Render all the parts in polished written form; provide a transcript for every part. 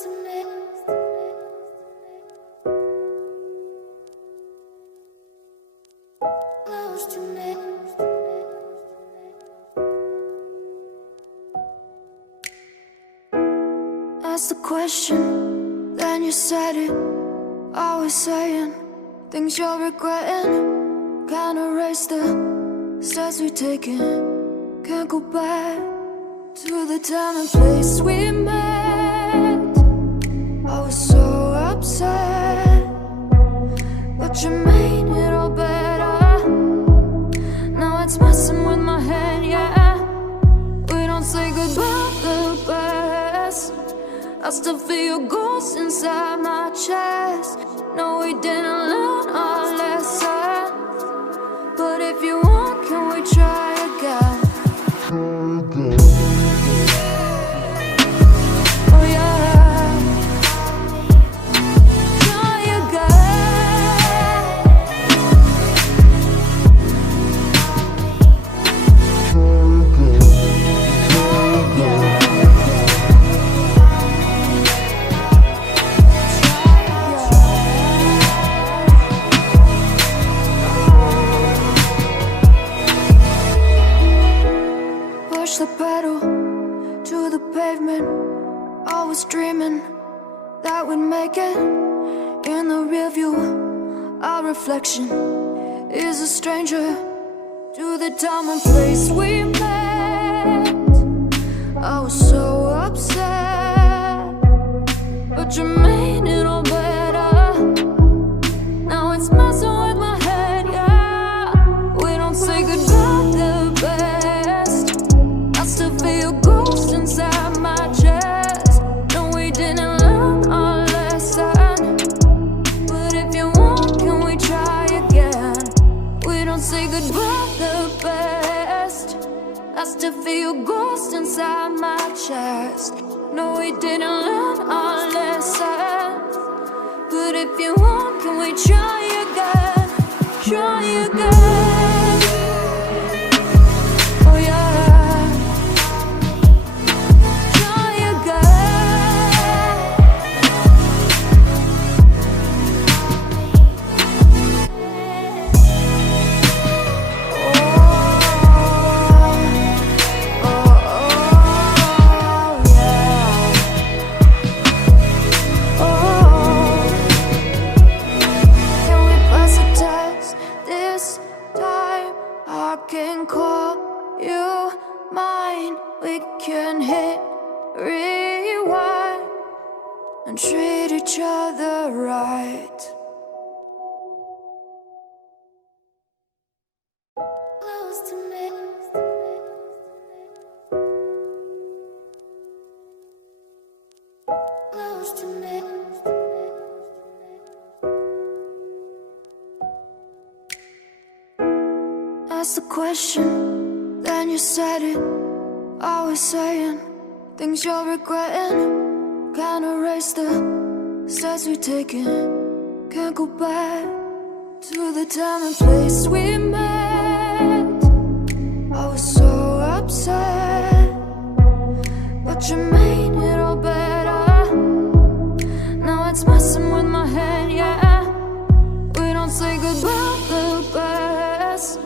to me. Close to me. Ask the question, then you said it. Always saying things you're regretting. Can't erase the steps we've taken. Can't go back to the time and place we met. I was so upset, but you made it all better. Now it's messing with my head, yeah. We don't say goodbye the best. I still feel your ghost inside my chest. No, we didn't learn our lesson, but if you want, can we try again? Oh yeah, try again. Push the pedal to the pavement. Always dreaming that we'd make it. In the rear view, our reflection is a stranger to the time and place we met. I was so upset, but you made it all better. Now it's messing with my head, yeah. We don't say goodbye the best. I still feel your ghost inside my chest. No, we didn't learn our lesson, but if you want, can we try again? We don't say goodbye the best. I still feel your ghost inside my chest. No, we didn't learn our lesson, but if you want, can we try again? Try again. Oh yeah, try again. Can we pass the test this time? I can call you mine. We can hit rewind and treat each other right. Close to me. Close to me. Ask the question, then you said it. Always saying things you're regretting. Can't erase the steps we've taken. Can't go back to the time and place we met. I was so upset, but you made it all better. Now it's messing with my head, yeah. We don't say goodbye the best.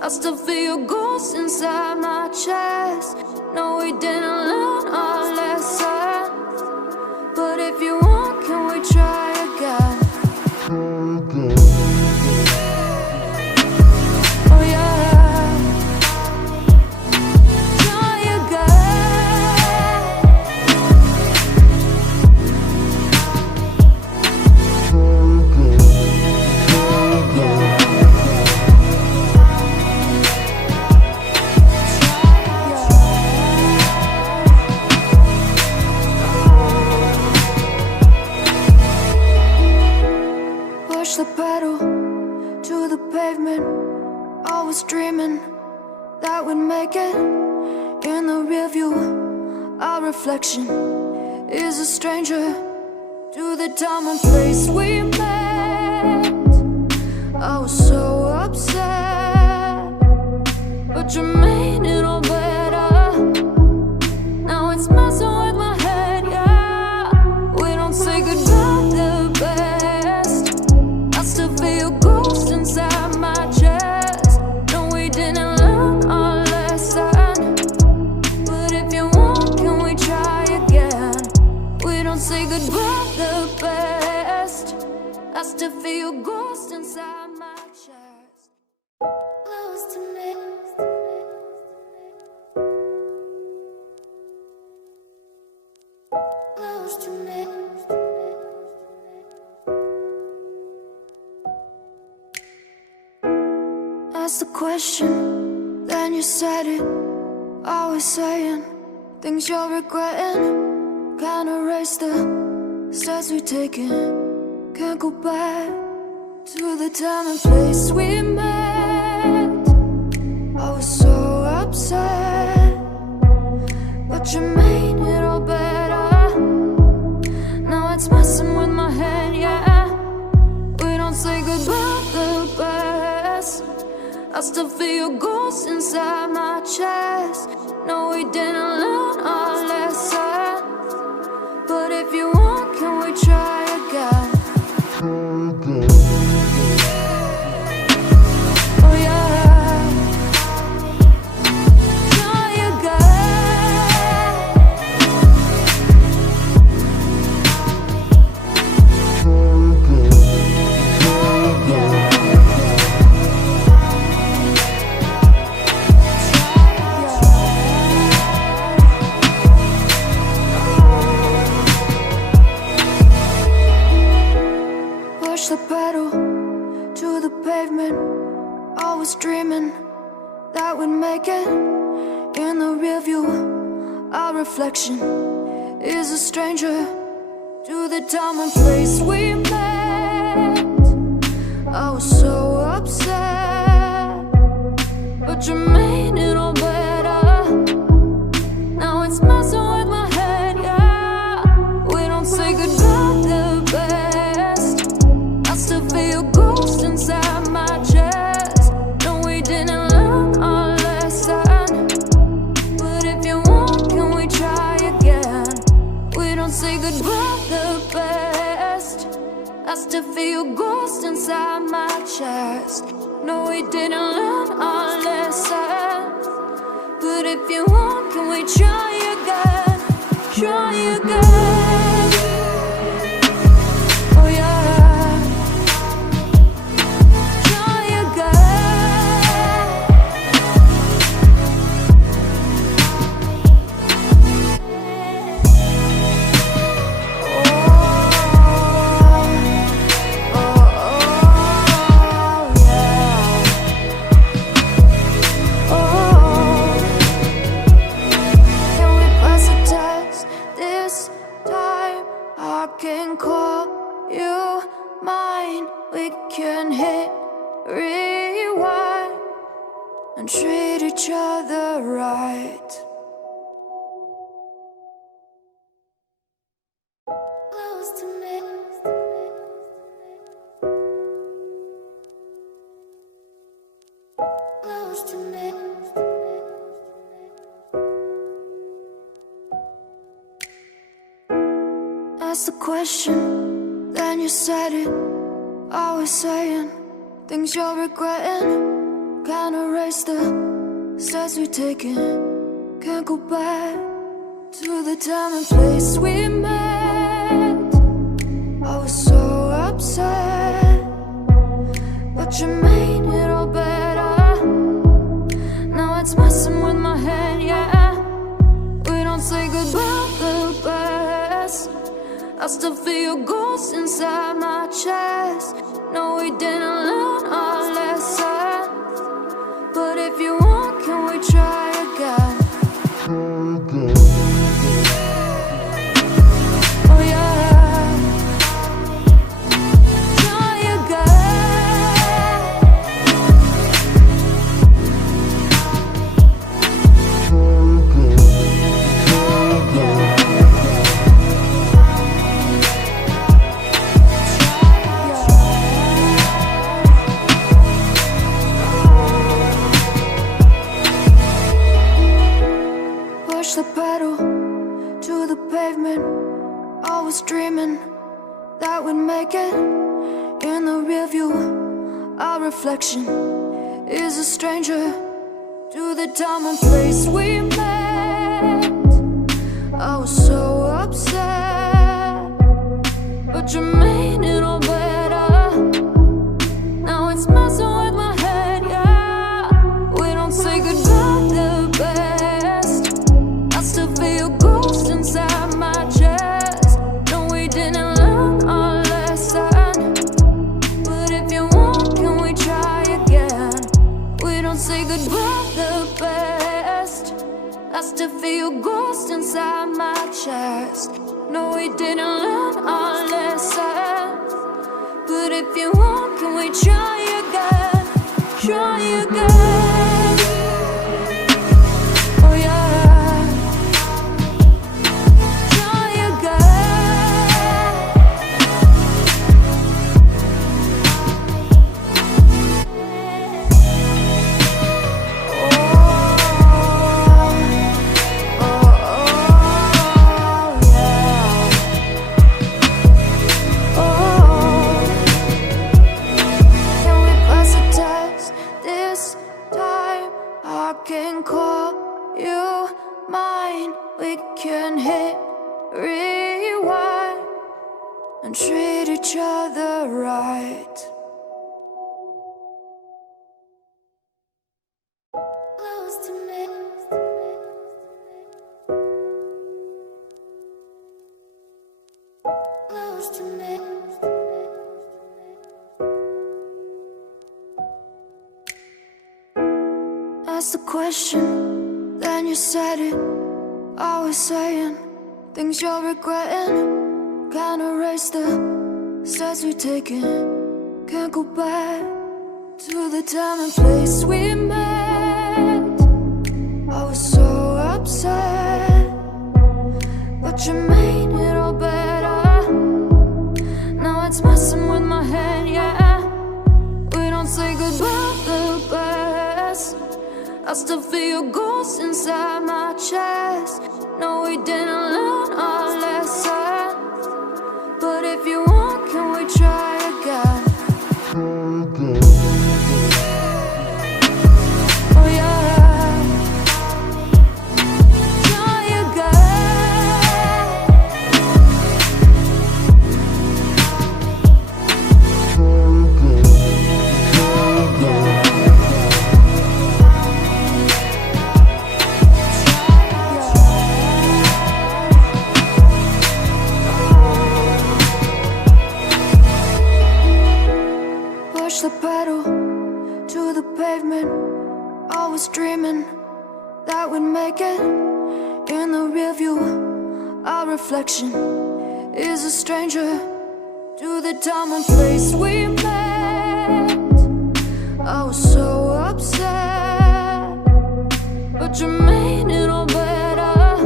I still feel your ghost inside my chest. No, we didn't learn our lesson, but if you want, can we try again? Oh yeah, try again. Push the pedal to the pavement. Always dreaming that we'd make it. In the rear view, our reflection is a stranger to the time and place we met. I was so upset, but you made it all better. Now it's messing with my head, yeah. say goodbye the best. I still feel ghost inside my chest. Close to me. Close to me. Ask the question, then you said it. Always saying things you're regretting. Can't erase the steps we've taken. Can't go back to the time and place we met. I was so upset, but you made it all better. Now it's messing with my head, yeah. We don't say goodbye the best. I still feel ghosts inside my chest. No, we didn't learn our lesson, but if you want, can we try again? Oh yeah, try again. Push the pedal to the pavement. Always dreaming that we'd make it. In the rear view, our reflection is a stranger to the time and place we met. I was so upset, but you made it all better. Now it's messing with my head, yeah. We don't say goodbye the best. I still feel ghosts inside my chest. No, we didn't learn our lesson, but if you want, can we try again? We don't say goodbye the best. I still feel ghosts inside my chest. No, we didn't learn our lesson, but if you want, can we try again? Try again. Oh yeah, try again. Can we pass the test this time? I can call you mine. We can hit rewind and treat each other right. Close to me. Close to me. Ask the question, then you said it. Always saying things you're regretting. Can't erase the steps we've taken. Can't go back to the time and place we met. I was so upset, but you made it all better. Now it's messing with my head, yeah. We don't say goodbye the best. I still feel ghosts inside my chest. No, we didn't learn our lesson, but if you want, can we try again? Oh yeah, try again. Push the pedal to the pavement. Always dreaming that we'd make it. In the rear view, our reflection is a stranger to the time and place we met. I was so upset, still feel your ghost inside my chest. No, we didn't learn our lesson, but if you want, can we try again? Try again. Oh yeah. Try again. Can call you mine. We can hit rewind and treat each other right. Close to me. Close to me. Asked the question, then you said it. Always saying things you're regretting. Can't erase the steps we've taken. Can't go back to the time and place we met. I was so upset, but you made it all better. Now it's messing with my head, yeah. We don't say goodbye the best. I still feel your ghost inside my chest. No, we didn't learn our lesson, but if you want, can we try again? Oh yeah. Try again. Push the pedal to the pavement. Always dreaming that we'd make it. In the rear view, our reflection is a stranger to the time and place we met. I was so upset, but you made it all better.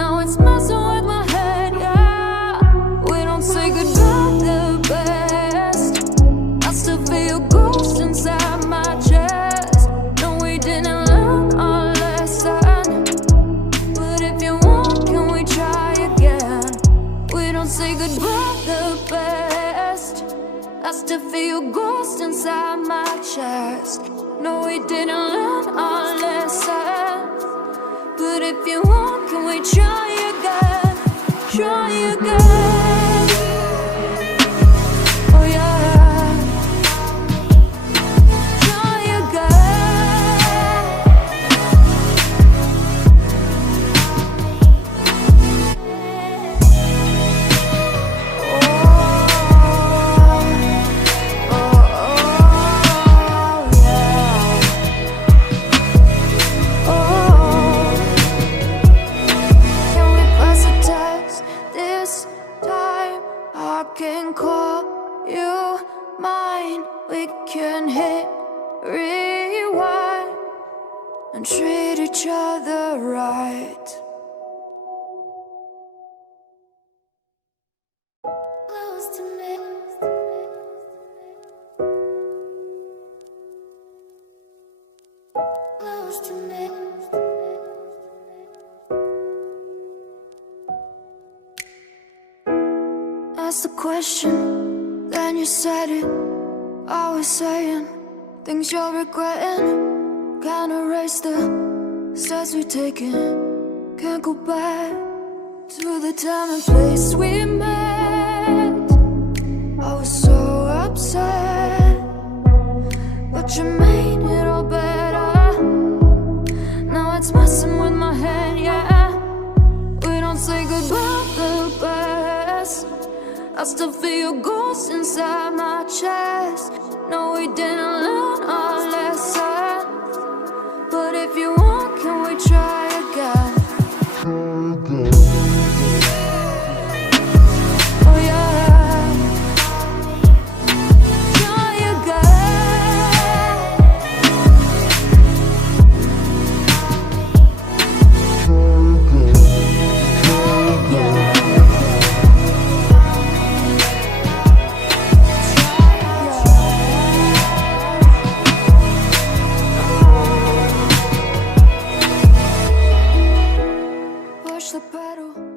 Now it's messing with my head, yeah. We don't say goodbye the best. I still feel your ghost inside my chest. No, we didn't learn our lesson, but if you want, can we try again? We don't say goodbye the best. I still feel your ghost inside my chest. No, we didn't learn our lesson, but if you want, can we try again? Try again. Oh yeah. Try again. Can we pass a test this time? I can call you mine. We can hit rewind and treat each other right. Close to me. Close to me. Asked the question, then you said it. Always saying things you're regretting. Can't erase the steps we've taken. Can't go back to the time and place we met. I was so upset, but you made it all better. Now it's messing with my head, yeah. We don't say goodbye the best. I still feel your ghost inside my chest. No, we didn't learn our lesson, but if you want, can we try again? push the pedal